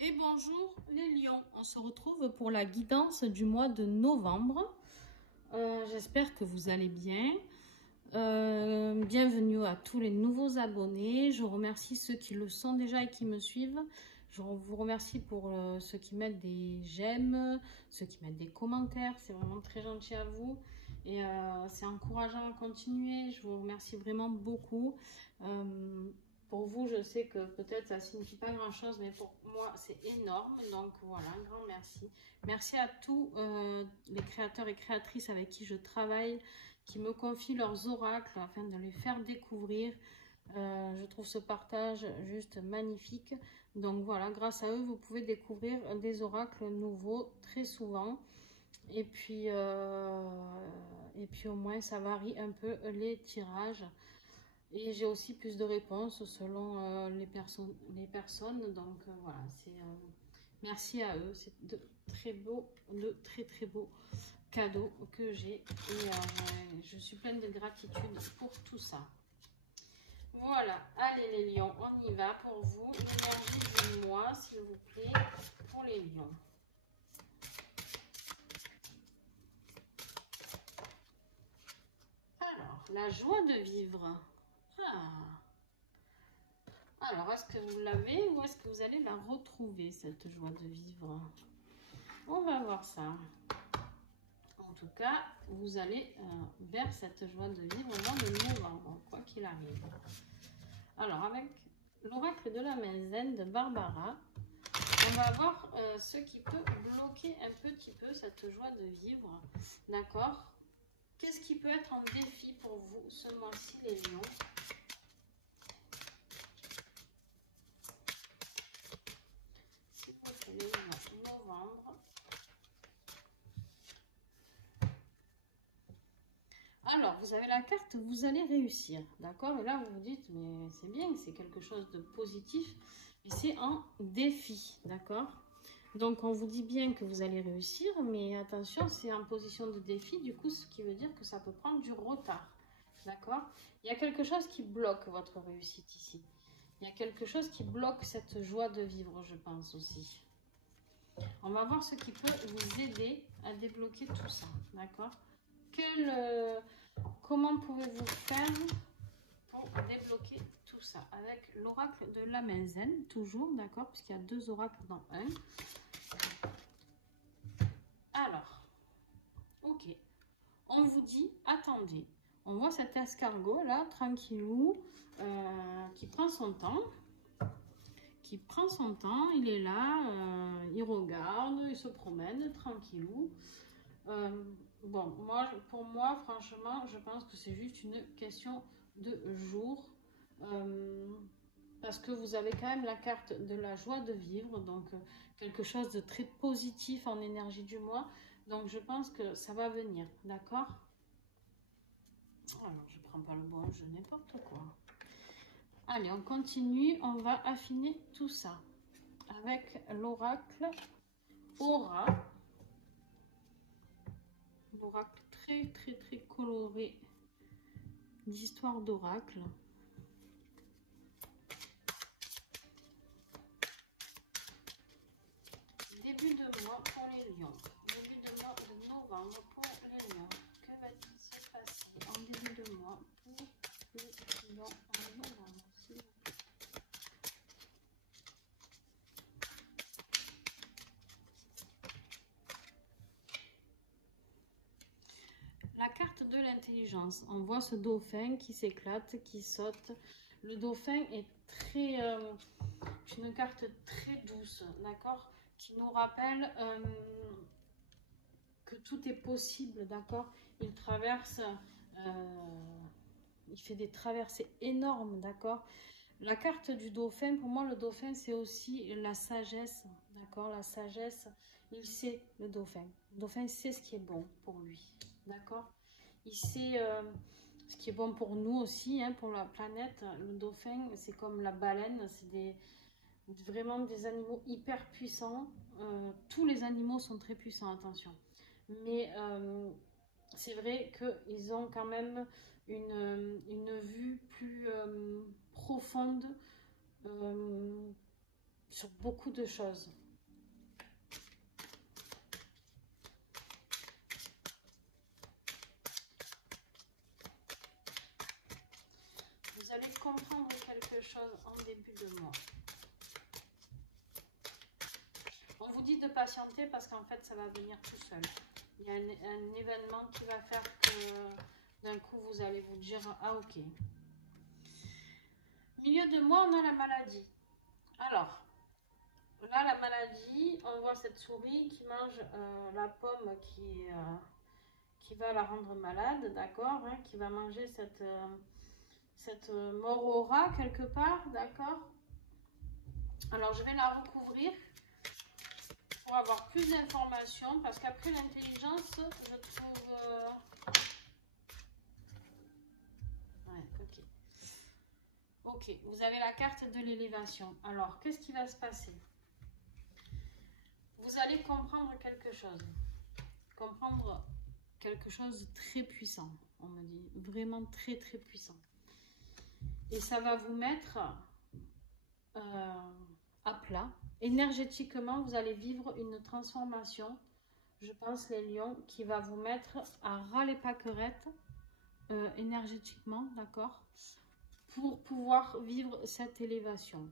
Et bonjour les lions, on se retrouve pour la guidance du mois de novembre. J'espère que vous allez bien. Bienvenue à tous les nouveaux abonnés. Je remercie ceux qui le sont déjà et qui me suivent. Je vous remercie pour ceux qui mettent des j'aime, ceux qui mettent des commentaires. C'est vraiment très gentil à vous. Et c'est encourageant à continuer. Je vous remercie vraiment beaucoup. Pour vous, je sais que peut-être ça ne signifie pas grand-chose, mais pour moi, c'est énorme. Donc voilà, un grand merci. Merci à tous les créateurs et créatrices avec qui je travaille, qui me confient leurs oracles afin de les faire découvrir. Je trouve ce partage juste magnifique. Donc voilà, grâce à eux, vous pouvez découvrir des oracles nouveaux très souvent. Et puis au moins, ça varie un peu les tirages. Et j'ai aussi plus de réponses selon les personnes. Donc voilà, merci à eux. C'est de très très beaux cadeaux que j'ai. Et je suis pleine de gratitude pour tout ça. Voilà, allez les lions, on y va pour vous. L'énergie du mois, s'il vous plaît, pour les lions. Alors, la joie de vivre. Alors, est-ce que vous l'avez ou est-ce que vous allez la retrouver, cette joie de vivre? On va voir ça. En tout cas, vous allez vers cette joie de vivre au mois de novembre, quoi qu'il arrive. Alors, avec l'oracle de la main zen de Barbara, on va voir ce qui peut bloquer un petit peu cette joie de vivre. D'accord? Qu'est-ce qui peut être en défi pour vous ce mois-ci, les lions? S'il vous plaît, novembre. Alors, vous avez la carte, vous allez réussir, d'accord? Et là, vous vous dites, mais c'est bien, c'est quelque chose de positif, mais c'est un défi, d'accord? Donc, on vous dit bien que vous allez réussir, mais attention, c'est en position de défi, du coup, ce qui veut dire que ça peut prendre du retard, d'accord? Il y a quelque chose qui bloque votre réussite ici. Il y a quelque chose qui bloque cette joie de vivre, je pense aussi. On va voir ce qui peut vous aider à débloquer tout ça, d'accord? Comment pouvez-vous faire pour débloquer tout ça? Avec l'oracle de la main zen, toujours, d'accord? Puisqu'il y a deux oracles dans un. Alors, ok. On vous dit, attendez. On voit cet escargot là, tranquillou, qui prend son temps. Il est là, il regarde, il se promène, tranquillou. Bon, pour moi, franchement, je pense que c'est juste une question de jours. Parce que vous avez quand même la carte de la joie de vivre, donc quelque chose de très positif en énergie du mois. Donc je pense que ça va venir, d'accord? Alors, je prends pas le bon jeu, n'importe quoi. Allez, on continue, on va affiner tout ça avec l'oracle Aura. L'oracle très coloré d'histoire d'oracle. Début de mois pour les lions. Début de mois de novembre pour les lions. Que va-t-il se passer en début de mois pour les lions en novembre, s'il vous plaît? La carte de l'intelligence. On voit ce dauphin qui s'éclate, qui saute. Le dauphin est une carte très douce, d'accord? Qui nous rappelle que tout est possible, d'accord? Il traverse, il fait des traversées énormes, d'accord? La carte du dauphin, pour moi, le dauphin, c'est aussi la sagesse, d'accord? La sagesse, il sait, le dauphin. Le dauphin sait ce qui est bon pour lui, d'accord? Il sait ce qui est bon pour nous aussi, hein, pour la planète. Le dauphin, c'est comme la baleine, c'est vraiment des animaux hyper puissants. Tous les animaux sont très puissants, attention. Mais c'est vrai qu'ils ont quand même une vue plus profonde, sur beaucoup de choses. Vous allez comprendre quelque chose en début de mois. On vous dit de patienter parce qu'en fait, ça va venir tout seul. Il y a un événement qui va faire que d'un coup, vous allez vous dire « Ah, ok ». Milieu de mois, on a la maladie. Alors, là, la maladie, on voit cette souris qui mange la pomme qui va la rendre malade, d'accord, hein, qui va manger cette mort au rat quelque part, d'accord. Alors, je vais la recouvrir pour avoir plus d'informations, parce qu'après l'intelligence, je trouve... Ouais, ok. Ok, vous avez la carte de l'élévation. Alors, qu'est-ce qui va se passer? Vous allez comprendre quelque chose. Comprendre quelque chose de très puissant, on me dit. Vraiment très, très puissant. Et ça va vous mettre à plat. Énergétiquement, vous allez vivre une transformation, je pense, les lions, qui va vous mettre à ras les pâquerettes énergétiquement, d'accord, pour pouvoir vivre cette élévation.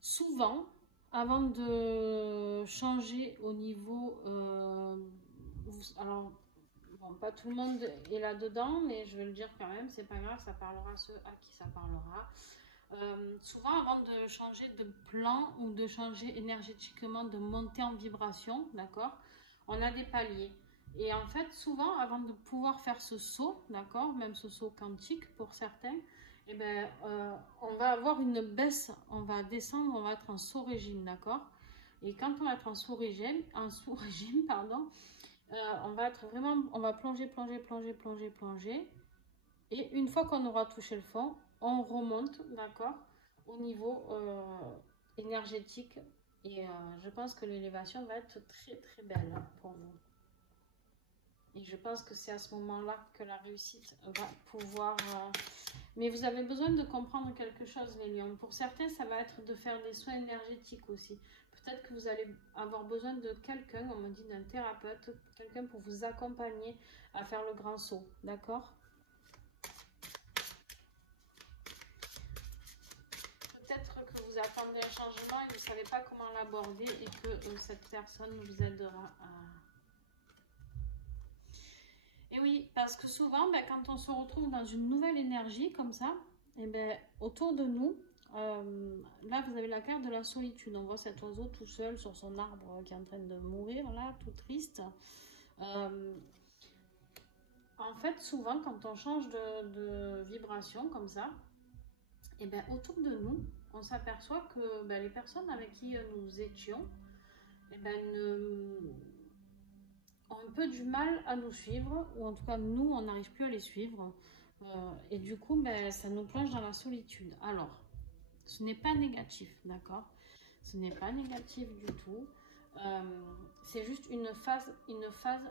Souvent, avant de changer au niveau... alors, bon, pas tout le monde est là-dedans, mais je vais le dire quand même, c'est pas grave, ça parlera à ceux à qui ça parlera. Souvent, avant de changer de plan ou de changer énergétiquement, de monter en vibration, d'accord, on a des paliers. Et en fait, souvent, avant de pouvoir faire ce saut, d'accord, même ce saut quantique pour certains, eh ben, on va avoir une baisse, on va descendre, on va être en saut régime, d'accord. Et quand on va être en sous-régime, pardon, on va être vraiment, on va plonger, plonger, plonger, plonger, plonger. Et une fois qu'on aura touché le fond, on remonte, d'accord, au niveau énergétique. Et je pense que l'élévation va être très, très belle pour vous. Et je pense que c'est à ce moment-là que la réussite va pouvoir... Mais vous avez besoin de comprendre quelque chose, les lions. Pour certains, ça va être de faire des soins énergétiques aussi. Peut-être que vous allez avoir besoin de quelqu'un, on me dit d'un thérapeute, quelqu'un pour vous accompagner à faire le grand saut, d'accord? Peut-être que vous attendez un changement et vous ne savez pas comment l'aborder et que cette personne vous aidera à... Et oui, parce que souvent, ben, quand on se retrouve dans une nouvelle énergie comme ça, et ben, autour de nous, là vous avez la carte de la solitude. On voit cet oiseau tout seul sur son arbre qui est en train de mourir, là, tout triste. En fait, souvent, quand on change de vibration comme ça, et ben, autour de nous, on s'aperçoit que ben, les personnes avec qui nous étions, et ben, ont un peu du mal à nous suivre, ou en tout cas nous on n'arrive plus à les suivre, et du coup ben, ça nous plonge dans la solitude. Alors ce n'est pas négatif, d'accord, ce n'est pas négatif du tout, c'est juste une phase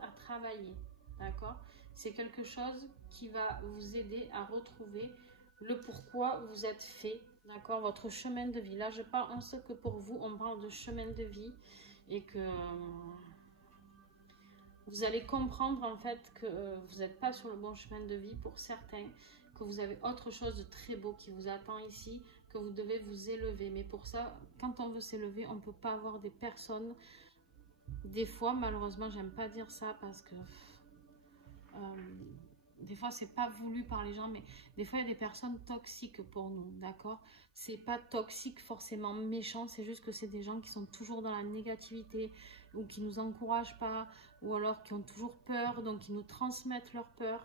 à travailler, d'accord, c'est quelque chose qui va vous aider à retrouver le pourquoi vous êtes fait, d'accord, votre chemin de vie. Là je pense que pour vous on parle de chemin de vie et que vous allez comprendre en fait que vous n'êtes pas sur le bon chemin de vie pour certains, que vous avez autre chose de très beau qui vous attend ici, que vous devez vous élever. Mais pour ça, quand on veut s'élever, on ne peut pas avoir des personnes. Des fois, malheureusement, j'aime pas dire ça parce que des fois, c'est pas voulu par les gens, mais des fois, il y a des personnes toxiques pour nous, d'accord? C'est pas toxique forcément méchant, c'est juste que c'est des gens qui sont toujours dans la négativité ou qui nous encouragent pas, ou alors qui ont toujours peur, donc qui nous transmettent leur peur,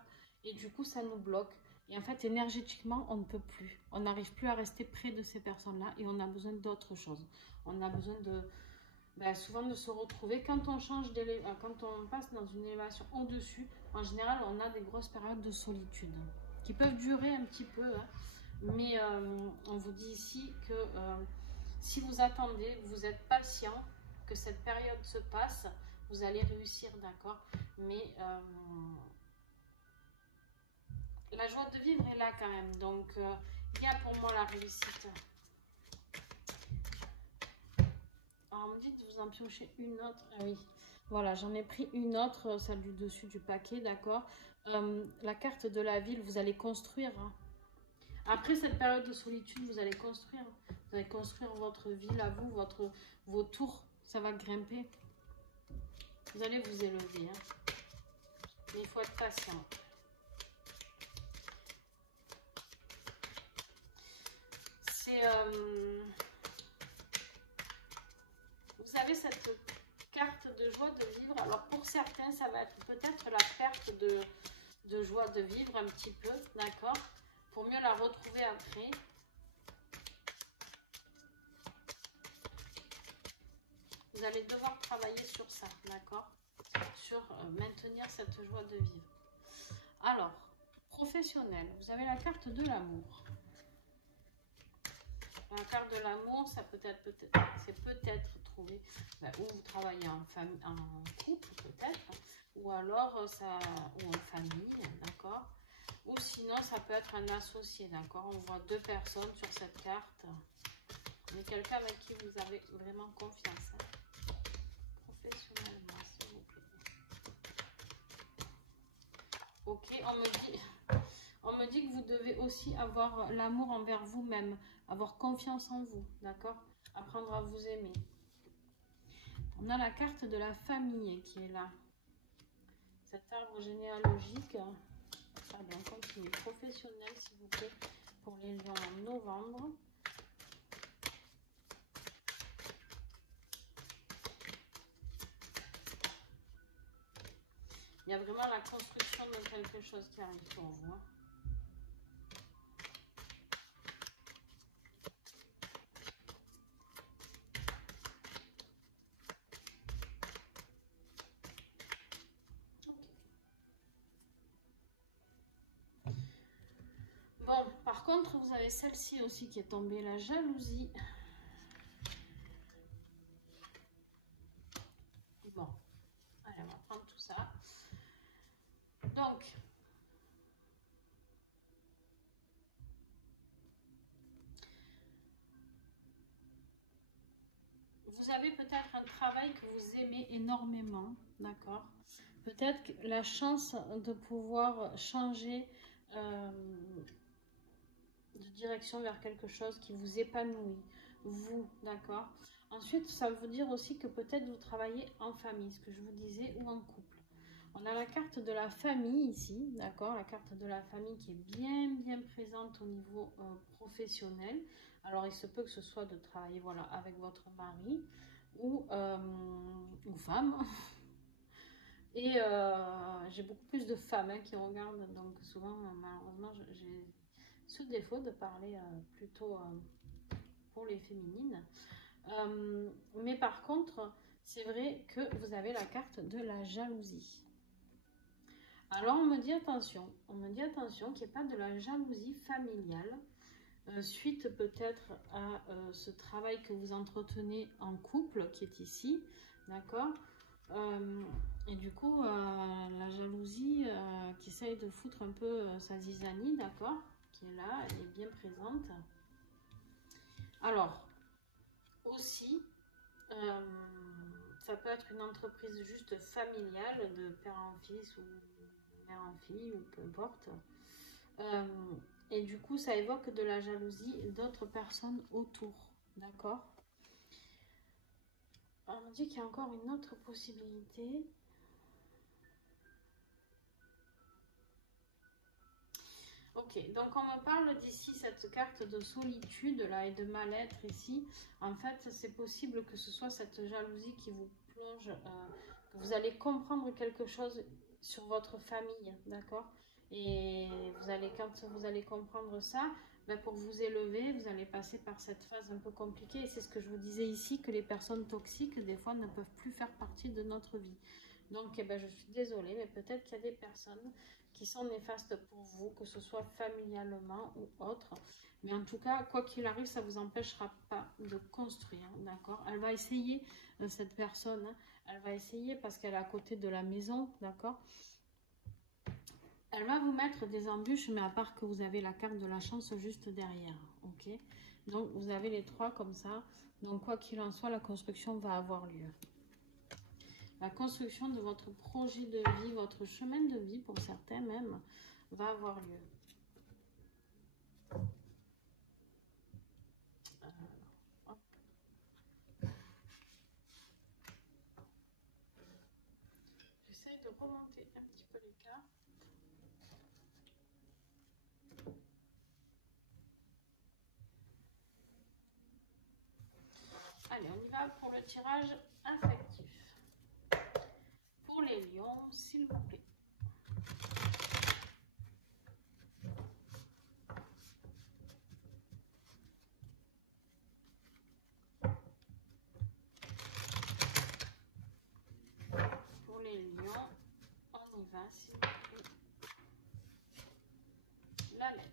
et du coup, ça nous bloque. Et en fait, énergétiquement, on ne peut plus. On n'arrive plus à rester près de ces personnes-là et on a besoin d'autre chose. On a besoin de... Ben, souvent de se retrouver, quand on change quand on passe dans une élévation au-dessus, en général on a des grosses périodes de solitude qui peuvent durer un petit peu, hein. Mais on vous dit ici que si vous attendez, vous êtes patient, que cette période se passe, vous allez réussir, d'accord, mais la joie de vivre est là quand même, donc il y a pour moi la réussite. Alors, on me dit de vous en piocher une autre. Ah oui, voilà, j'en ai pris une autre, celle du dessus du paquet, d'accord. La carte de la ville, vous allez construire. Hein. Après cette période de solitude, vous allez construire. Vous allez construire votre ville à vous, vos tours. Ça va grimper. Vous allez vous élever. Hein. Mais il faut être patient. C'est... vous avez cette carte de joie de vivre. Alors pour certains, ça va être peut-être la perte de joie de vivre un petit peu, d'accord? Pour mieux la retrouver après. Vous allez devoir travailler sur ça, d'accord? Sur maintenir cette joie de vivre. Alors, professionnel, vous avez la carte de l'amour. La carte de l'amour, ça c'est peut-être trouvé où vous travaillez en couple, peut-être, ou alors ou en famille, d'accord? Ou sinon, ça peut être un associé, d'accord? On voit deux personnes sur cette carte. Mais quelqu'un avec qui vous avez vraiment confiance. Hein? Professionnellement, s'il vous plaît. Ok, on me dit que vous devez aussi avoir l'amour envers vous-même, avoir confiance en vous, d'accord? Apprendre à vous aimer. On a la carte de la famille qui est là. Cet arbre généalogique. Ah bien, continuez. Professionnel, s'il vous plaît, pour les lions en novembre. Il y a vraiment la construction de quelque chose qui arrive pour vous. Hein. Bon, par contre, vous avez celle-ci aussi qui est tombée, la jalousie. Bon, allez, on va prendre tout ça. Donc, vous avez peut-être un travail que vous aimez énormément, d'accord? Peut-être la chance de pouvoir changer de direction vers quelque chose qui vous épanouit, vous, d'accord? Ensuite, ça veut dire aussi que peut-être vous travaillez en famille, ce que je vous disais, ou en couple. On a la carte de la famille ici, d'accord? La carte de la famille qui est bien présente au niveau professionnel. Alors, il se peut que ce soit de travailler, voilà, avec votre mari ou femme. Et j'ai beaucoup plus de femmes hein, qui regardent, donc souvent, malheureusement, j'ai ce défaut de parler plutôt pour les féminines. Mais par contre, c'est vrai que vous avez la carte de la jalousie. Alors on me dit attention qu'il n'y ait pas de la jalousie familiale, suite peut-être à ce travail que vous entretenez en couple qui est ici, d'accord? Et du coup, la jalousie qui essaye de foutre un peu sa zizanie, d'accord? Qui est là, elle est bien présente. Alors, aussi, ça peut être une entreprise juste familiale, de père en fils ou mère en fille, ou peu importe. Et du coup, ça évoque de la jalousie d'autres personnes autour, d'accord? On me dit qu'il y a encore une autre possibilité. Ok, donc on me parle d'ici cette carte de solitude là et de mal-être ici. En fait, c'est possible que ce soit cette jalousie qui vous plonge, que vous allez comprendre quelque chose sur votre famille, d'accord? Et quand vous allez comprendre ça, ben pour vous élever, vous allez passer par cette phase un peu compliquée. Et c'est ce que je vous disais ici, que les personnes toxiques, des fois, ne peuvent plus faire partie de notre vie. Donc, eh ben, je suis désolée, mais peut-être qu'il y a des personnes qui sont néfastes pour vous, que ce soit familialement ou autre. Mais en tout cas, quoi qu'il arrive, ça ne vous empêchera pas de construire, d'accord? Elle va essayer, cette personne, elle va essayer parce qu'elle est à côté de la maison, d'accord? Elle va vous mettre des embûches, mais à part que vous avez la carte de la chance juste derrière. Ok. Donc, vous avez les 3 comme ça. Donc, quoi qu'il en soit, la construction va avoir lieu. La construction de votre projet de vie, votre chemin de vie, pour certains même, va avoir lieu. J'essaye de remonter un petit peu les cartes. Allez, on y va pour le tirage affectif. Pour les lions, s'il vous plaît. Pour les lions, on y va, s'il vous plaît. La lettre.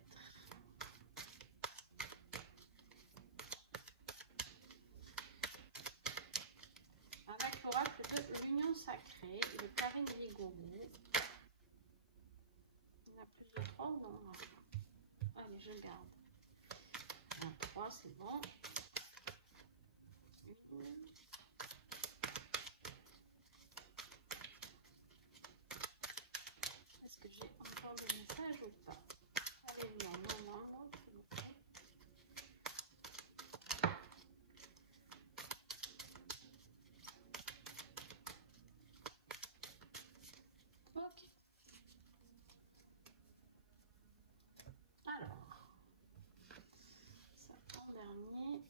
Avec l'oracle de l'union sacrée, le carré Nigoro. Il y en a plus de 3 ou non? Allez, je garde. 3, c'est bon. Est-ce que j'ai encore des messages ou pas? Allez, non, non, non, non, s'il vous plaît. Ok. Alors, ça en dernier.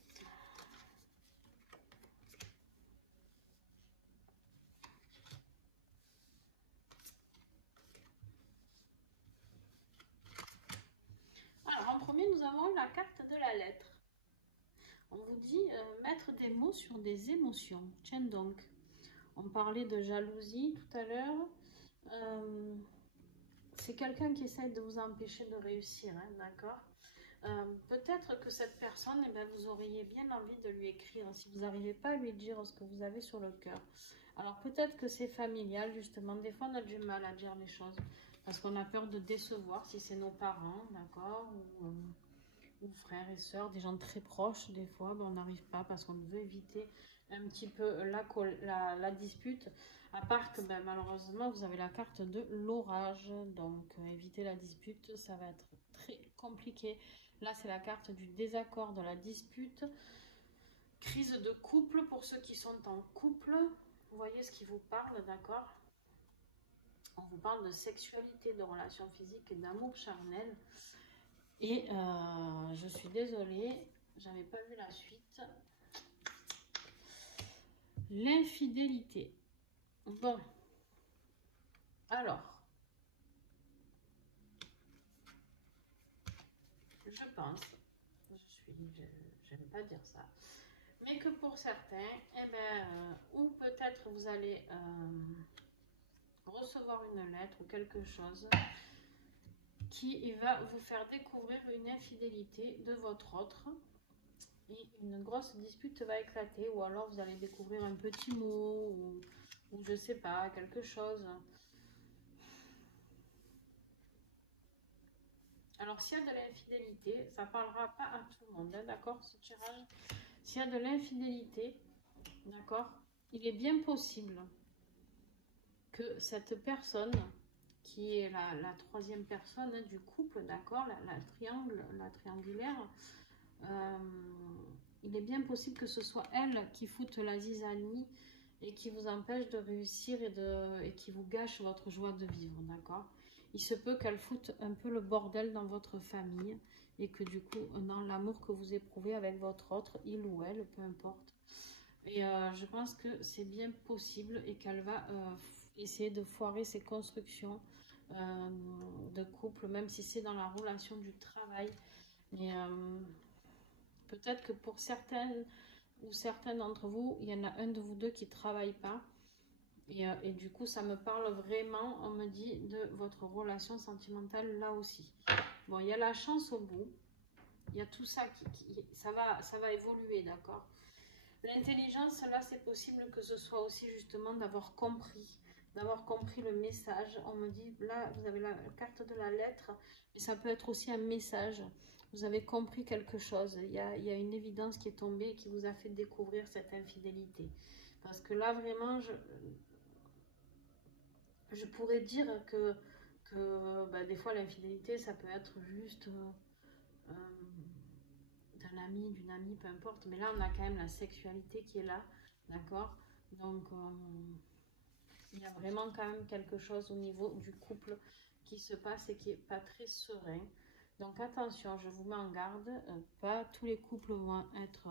Alors, en premier, nous avons la carte de la lettre. On vous dit mettre des mots sur des émotions. Tiens donc, on parlait de jalousie tout à l'heure. C'est quelqu'un qui essaie de vous empêcher de réussir, hein, d'accord? Peut-être que cette personne, eh ben, vous auriez bien envie de lui écrire si vous n'arrivez pas à lui dire ce que vous avez sur le cœur. Alors peut-être que c'est familial, justement. Des fois, on a du mal à dire les choses parce qu'on a peur de décevoir si c'est nos parents, d'accord? Ou frères et sœurs, des gens très proches, des fois, ben, on n'arrive pas parce qu'on veut éviter un petit peu la dispute. À part que ben, malheureusement, vous avez la carte de l'orage. Donc, éviter la dispute, ça va être très compliqué. Là, c'est la carte du désaccord, de la dispute. Crise de couple pour ceux qui sont en couple. Vous voyez ce qui vous parle, d'accord? On vous parle de sexualité, de relations physiques et d'amour charnel. Et je suis désolée, j'avais pas vu la suite. L'infidélité. Bon. Alors. Je pense, j'aime pas dire ça, mais que pour certains, eh ben, ou peut-être vous allez recevoir une lettre ou quelque chose qui va vous faire découvrir une infidélité de votre autre et une grosse dispute va éclater, ou alors vous allez découvrir un petit mot ou je sais pas, quelque chose. Alors, s'il y a de l'infidélité, ça ne parlera pas à tout le monde, hein, d'accord, ce tirage. S'il y a de l'infidélité, d'accord, il est bien possible que cette personne, qui est la troisième personne hein, du couple, d'accord, la triangulaire, il est bien possible que ce soit elle qui foute la zizanie et qui vous empêche de réussir et qui vous gâche votre joie de vivre, d'accord? Il se peut qu'elle foute un peu le bordel dans votre famille et que du coup, dans l'amour que vous éprouvez avec votre autre, il ou elle, peu importe. Et je pense que c'est bien possible et qu'elle va essayer de foirer ses constructions de couple, même si c'est dans la relation du travail. Et peut-être que pour certaines ou certains d'entre vous, il y en a un de vous deux qui ne travaille pas. Et du coup, ça me parle vraiment, on me dit, de votre relation sentimentale là aussi. Bon, il y a la chance au bout. Il y a tout ça ça va évoluer, d'accord? L'intelligence, là, c'est possible que ce soit aussi justement d'avoir compris d'avoir compris le message. On me dit, là, vous avez la carte de la lettre, mais ça peut être aussi un message. Vous avez compris quelque chose. Il y a une évidence qui est tombée et qui vous a fait découvrir cette infidélité. Parce que là, vraiment, je pourrais dire que bah, des fois, l'infidélité, ça peut être juste d'un ami, d'une amie, peu importe. Mais là, on a quand même la sexualité qui est là, d'accord? Donc, il y a vraiment quand même quelque chose au niveau du couple qui se passe et qui n'est pas très serein. Donc attention, je vous mets en garde, pas tous les couples vont être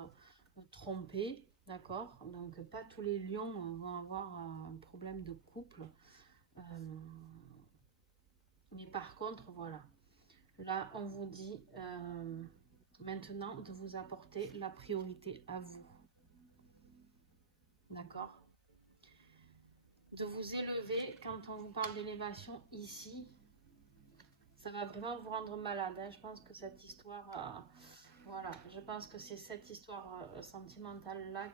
trompés, d'accord? Donc pas tous les lions vont avoir un problème de couple. Mais par contre, voilà, là on vous dit maintenant de vous apporter la priorité à vous, d'accord? De vous élever, quand on vous parle d'élévation ici, ça va vraiment vous rendre malade. Hein. Je pense que cette histoire, voilà, je pense que c'est cette histoire sentimentale-là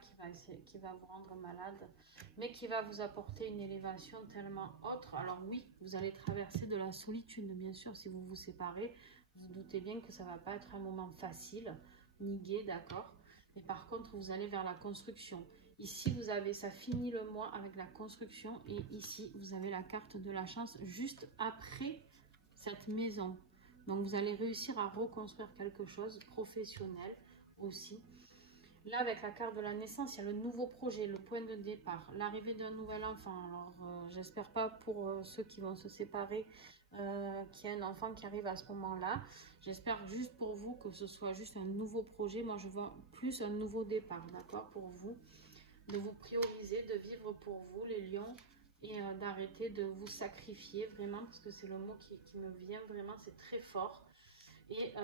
qui va vous rendre malade, mais qui va vous apporter une élévation tellement autre. Alors oui, vous allez traverser de la solitude, bien sûr, si vous vous séparez. Vous vous doutez bien que ça ne va pas être un moment facile, ni gai, d'accord? Mais par contre, vous allez vers la construction. Ici, vous avez, ça finit le mois avec la construction, et ici, vous avez la carte de la chance juste après cette maison. Donc, vous allez réussir à reconstruire quelque chose professionnel aussi. Là, avec la carte de la naissance, il y a le nouveau projet, le point de départ, l'arrivée d'un nouvel enfant. Alors, j'espère pas pour ceux qui vont se séparer qu'il y ait un enfant qui arrive à ce moment-là. J'espère juste pour vous que ce soit juste un nouveau projet. Moi, je vois plus un nouveau départ, d'accord, pour vous. De vous prioriser, de vivre pour vous, les lions, et d'arrêter de vous sacrifier vraiment, parce que c'est le mot qui me vient vraiment, c'est très fort. Et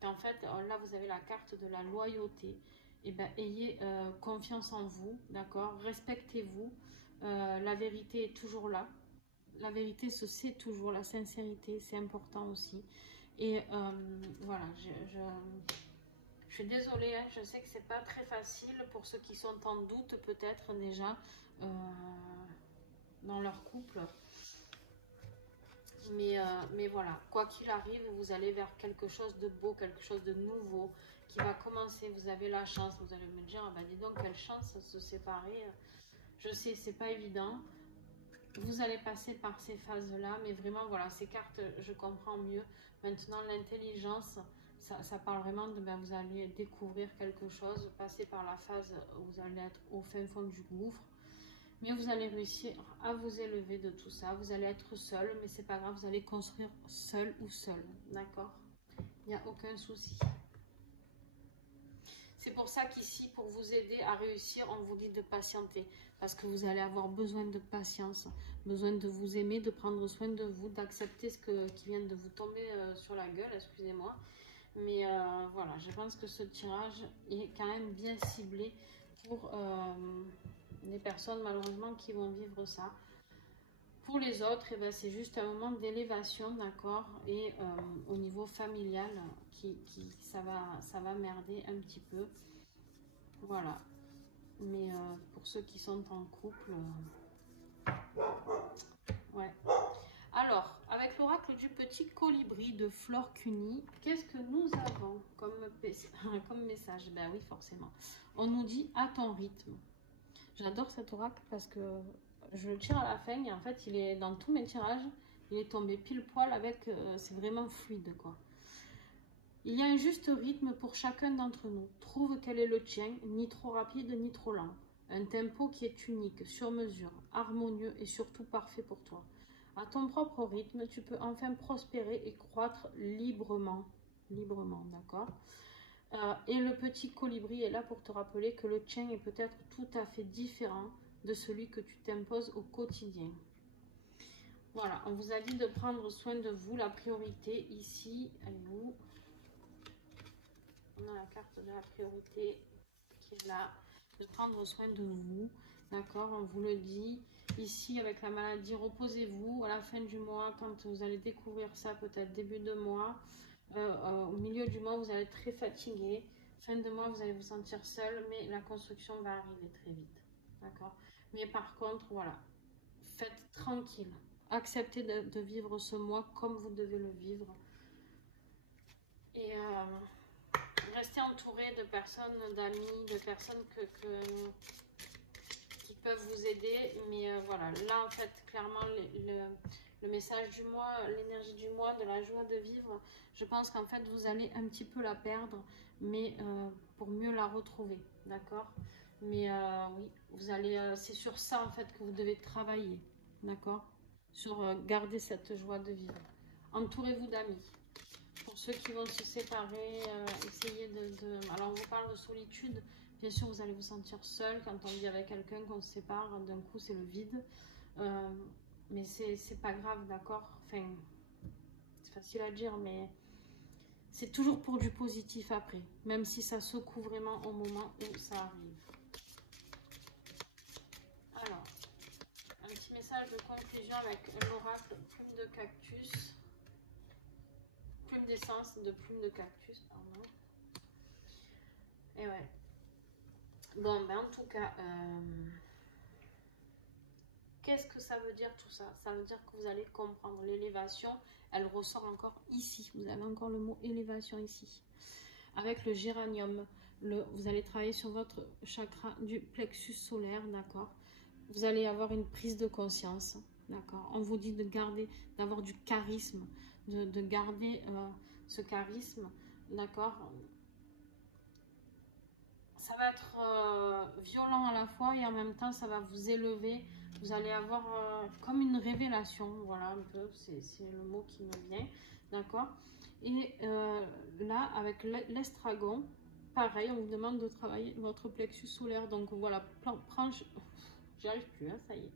qu'en fait, là, vous avez la carte de la loyauté. Et ben, ayez confiance en vous, d'accord? Respectez-vous. La vérité est toujours là. La vérité se sait toujours. La sincérité, c'est important aussi. Et voilà, je suis désolée, hein, je sais que c'est pas très facile pour ceux qui sont en doute peut-être déjà dans leur couple. Mais voilà, quoi qu'il arrive, vous allez vers quelque chose de beau, quelque chose de nouveau qui va commencer. Vous avez la chance, vous allez me dire, ah ben dis donc, quelle chance de se séparer. Je sais, c'est pas évident. Vous allez passer par ces phases-là, mais vraiment, voilà, ces cartes, je comprends mieux. Maintenant, l'intelligence, ça parle vraiment de, ben, vous allez découvrir quelque chose, passer par la phase où vous allez être au fin fond du gouffre. Mais vous allez réussir à vous élever de tout ça. Vous allez être seul, mais c'est pas grave, vous allez construire seul ou seul. D'accord? Il n'y a aucun souci. C'est pour ça qu'ici, pour vous aider à réussir, on vous dit de patienter. Parce que vous allez avoir besoin de patience, besoin de vous aimer, de prendre soin de vous, d'accepter ce qui vient de vous tomber sur la gueule, excusez-moi. Mais voilà, je pense que ce tirage est quand même bien ciblé pour les personnes malheureusement qui vont vivre ça. Pour les autres, eh ben, c'est juste un moment d'élévation, d'accord? Et au niveau familial, ça va merder un petit peu. Voilà. Mais pour ceux qui sont en couple, ouais. Alors, avec l'oracle du petit colibri de Flore Cuny, qu'est-ce que nous avons comme message? Ben oui, forcément. On nous dit à ton rythme. J'adore cet oracle parce que je le tire à la fin et en fait, il est dans tous mes tirages, il est tombé pile poil avec, c'est vraiment fluide quoi. Il y a un juste rythme pour chacun d'entre nous. Trouve quel est le tien, ni trop rapide ni trop lent. Un tempo qui est unique, sur mesure, harmonieux et surtout parfait pour toi. À ton propre rythme, tu peux enfin prospérer et croître librement. Librement, d'accord? Et le petit colibri est là pour te rappeler que le tien est peut-être tout à fait différent de celui que tu t'imposes au quotidien. Voilà, on vous a dit de prendre soin de vous, la priorité ici, elle est où? On a la carte de la priorité qui est là, de prendre soin de vous, d'accord, on vous le dit. Ici, avec la maladie, reposez-vous. À la fin du mois, quand vous allez découvrir ça, peut-être début de mois, au milieu du mois, vous allez être très fatigué. Fin de mois, vous allez vous sentir seul, mais la construction va arriver très vite, d'accord. Mais par contre, voilà, faites tranquille. Acceptez de vivre ce mois comme vous devez le vivre. Et restez entouré de personnes, d'amis, de personnes qui peuvent vous aider. Mais voilà, là en fait, clairement, le message du mois, l'énergie du mois, de la joie de vivre, je pense qu'en fait, vous allez un petit peu la perdre, mais pour mieux la retrouver, d'accord? Mais oui, vous allez, c'est sur ça en fait que vous devez travailler, d'accord? Sur garder cette joie de vivre. Entourez-vous d'amis. Pour ceux qui vont se séparer, essayez Alors, on vous parle de solitude. Bien sûr, vous allez vous sentir seul quand on vit avec quelqu'un, qu'on se sépare. D'un coup, c'est le vide. Mais c'est pas grave, d'accord? Enfin, c'est facile à dire, mais c'est toujours pour du positif après. Même si ça secoue vraiment au moment où ça arrive. Alors, un petit message de conclusion avec l'oracle plume de cactus. Plume d'essence de plume de cactus, pardon. Et ouais. Bon, ben en tout cas, qu'est-ce que ça veut dire tout ça? Ça veut dire que vous allez comprendre l'élévation. Elle ressort encore ici. Vous avez encore le mot élévation ici. Avec le géranium, vous allez travailler sur votre chakra du plexus solaire, d'accord? Vous allez avoir une prise de conscience, d'accord? On vous dit de garder, d'avoir du charisme, de garder ce charisme, d'accord? Ça va être violent à la fois et en même temps ça va vous élever. Vous allez avoir comme une révélation, voilà un peu, c'est le mot qui me vient, d'accord? Et là, avec l'estragon, pareil, on vous demande de travailler votre plexus solaire. Donc voilà, j'y arrive plus, hein, ça y est.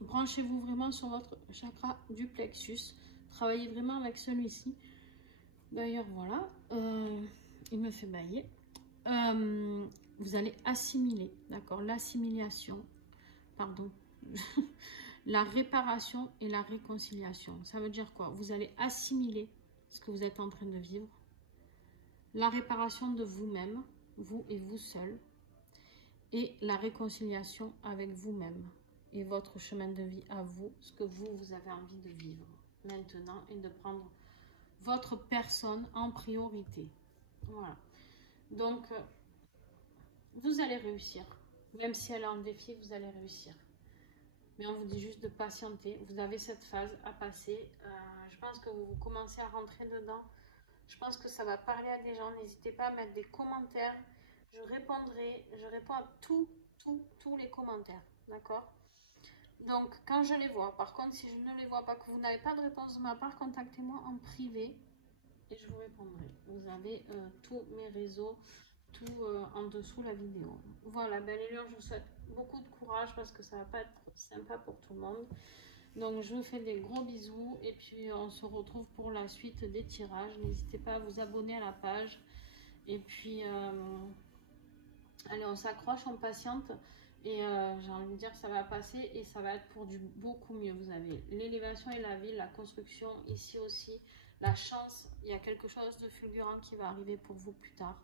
Branchez-vous vraiment sur votre chakra du plexus. Travaillez vraiment avec celui-ci. D'ailleurs, voilà. Il me fait bailler. Vous allez assimiler, d'accord? L'assimilation, pardon. La réparation et la réconciliation. Ça veut dire quoi? Vous allez assimiler ce que vous êtes en train de vivre. La réparation de vous-même, vous et vous seul. Et la réconciliation avec vous-même. Et votre chemin de vie à vous, ce que vous avez envie de vivre maintenant. Et de prendre votre personne en priorité. Voilà. Donc, vous allez réussir. Même si elle est en défi, vous allez réussir. Mais on vous dit juste de patienter. Vous avez cette phase à passer. Je pense que vous commencez à rentrer dedans. Je pense que ça va parler à des gens. N'hésitez pas à mettre des commentaires. Je répondrai. Je réponds à tous les commentaires. D'accord? Donc, quand je les vois, par contre, si je ne les vois pas, que vous n'avez pas de réponse de ma part, contactez-moi en privé. Et je vous répondrai. Vous avez tous mes réseaux, tout en dessous la vidéo. Voilà, belle élure, je vous souhaite beaucoup de courage parce que ça va pas être sympa pour tout le monde. Donc je vous fais des gros bisous et puis on se retrouve pour la suite des tirages. N'hésitez pas à vous abonner à la page. Et puis, allez, on s'accroche, on patiente. Et j'ai envie de dire que ça va passer et ça va être pour du beaucoup mieux. Vous avez l'élévation et la vie, la construction ici aussi. La chance, il y a quelque chose de fulgurant qui va arriver pour vous plus tard.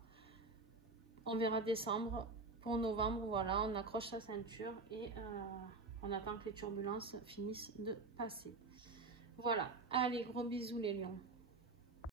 On verra décembre. Pour novembre, voilà, on accroche sa ceinture et on attend que les turbulences finissent de passer. Voilà, allez, gros bisous les lions.